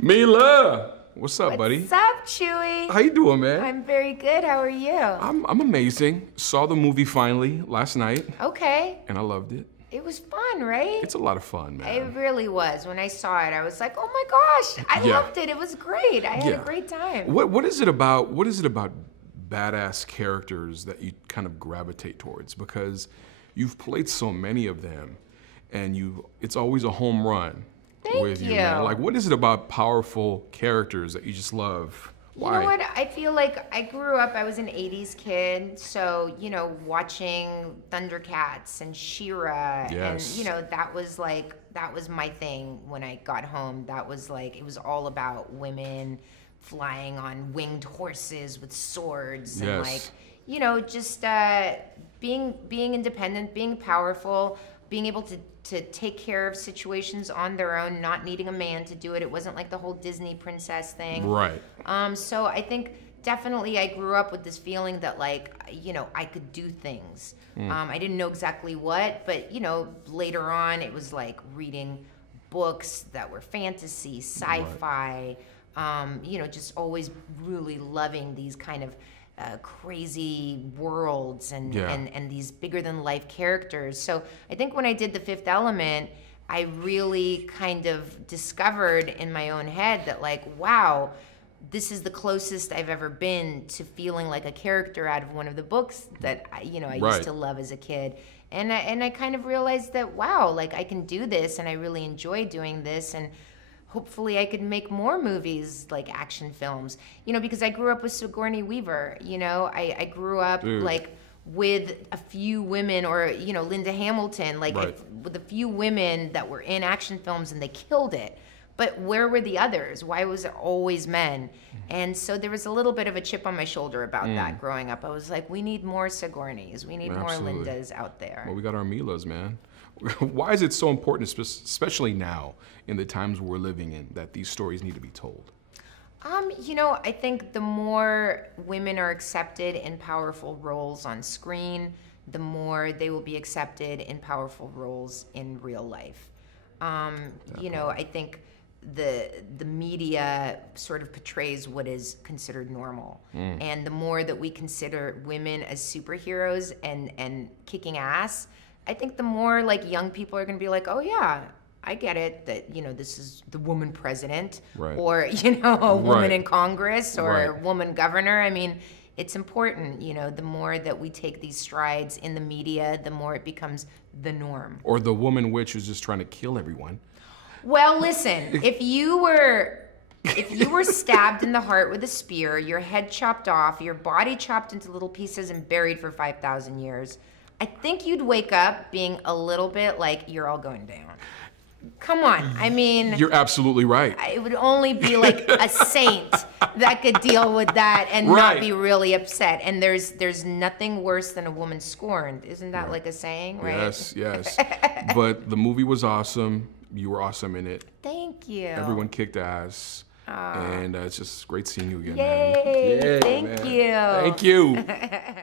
Milla! What's up, buddy? What's up, Chewy? How you doing, man? I'm very good. How are you? I'm amazing. Saw the movie finally last night. Okay. And I loved it. It was fun, right? It's a lot of fun, man. It really was. When I saw it, I was like, oh my gosh, I loved it. It was great. I had a great time. What is it about badass characters that you kind of gravitate towards? Because you've played so many of them and it's always a home run. Thank you. Man. Like, what is it about powerful characters that you just love? Why? You know what? I feel like I grew up, I was an 80s kid, so, you know, watching Thundercats and She-Ra, and, you know, that was my thing when I got home. That was like, it was all about women flying on winged horses with swords and like, you know, just being independent, being powerful, being able to take care of situations on their own, not needing a man to do it. It wasn't like the whole Disney princess thing. Right. So I think definitely I grew up with this feeling that, like, you know, I could do things. I didn't know exactly what, but, you know, later on it was like reading books that were fantasy, sci-fi, you know, just always really loving these kind of crazy worlds and these bigger than life characters. So I think when I did The Fifth Element, I really kind of discovered in my own head that, like, wow, this is the closest I've ever been to feeling like a character out of one of the books that I used to love as a kid. And I kind of realized that, wow, like, I can do this and I really enjoy doing this, and hopefully I could make more movies, like action films, you know, because I grew up with Sigourney Weaver, you know, I grew up like with a few women, or, you know, Linda Hamilton, like with a few women that were in action films and they killed it. But where were the others? Why was it always men? And so there was a little bit of a chip on my shoulder about that growing up. I was like, we need more Sigorneys. We need more Lindas out there. Well, we got our Millas, man. Why is it so important, especially now, in the times we're living in, that these stories need to be told? You know, I think the more women are accepted in powerful roles on screen, the more they will be accepted in powerful roles in real life. You know, I think the media sort of portrays what is considered normal. And the more that we consider women as superheroes and kicking ass, I think the more, like, young people are going to be like, oh yeah, I get it that, you know, this is the woman president, or, you know, a woman in Congress, or a woman governor. I mean, it's important, you know, the more that we take these strides in the media, the more it becomes the norm. Or the woman witch who's just trying to kill everyone. Well, listen, if you were stabbed in the heart with a spear, your head chopped off, your body chopped into little pieces and buried for 5,000 years, I think you'd wake up being a little bit like, you're all going down. Come on, I mean... You're absolutely right. It would only be like a saint that could deal with that and not be really upset. And there's nothing worse than a woman scorned. Isn't that like a saying, right? Yes, yes. But the movie was awesome. You were awesome in it. Thank you. Everyone kicked ass. And it's just great seeing you again, Yay, man. Yeah, thank you. Thank you.